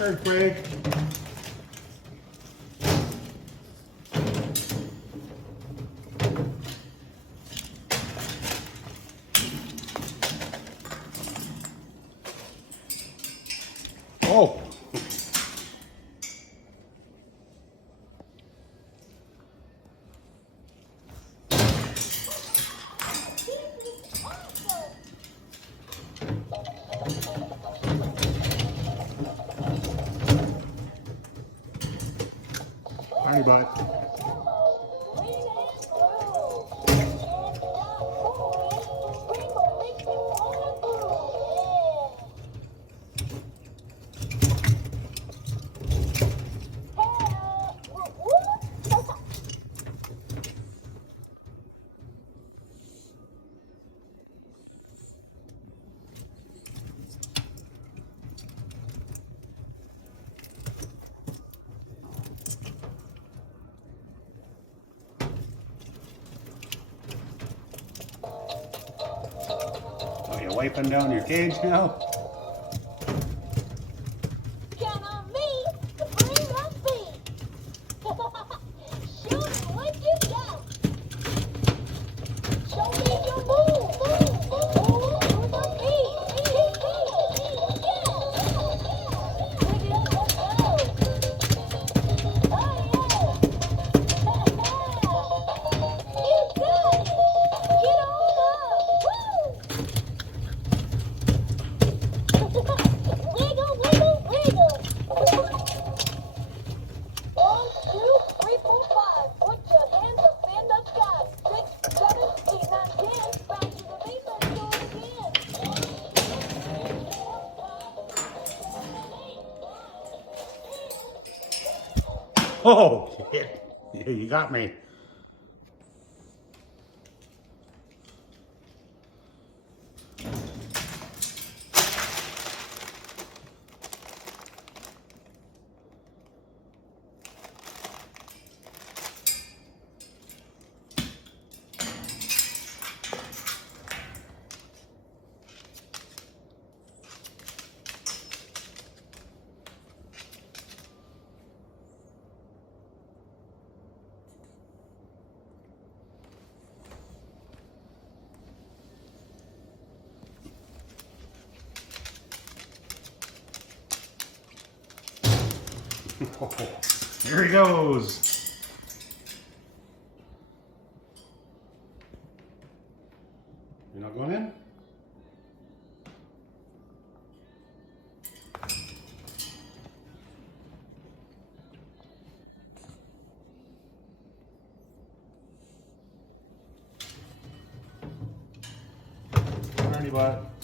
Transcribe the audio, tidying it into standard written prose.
Earthquake. Oh. Barney butt. Oh, you're wiping down your cage now? Count on me to bring us speed. Show me what you got. Show me your move. Move to the beat. Yeah. Let's go. Oh, yeah. You got it. Get on up. Woo. Wiggle, wiggle, wiggle. 1, 2, 3, 4, 5. Put your hands up in the sky. 6, 7, 8, 9, 10. Bounce to the beat, let's go again. Oh, shit. Yeah, you got me. Oh, here he goes. You're not going in? Barney butt.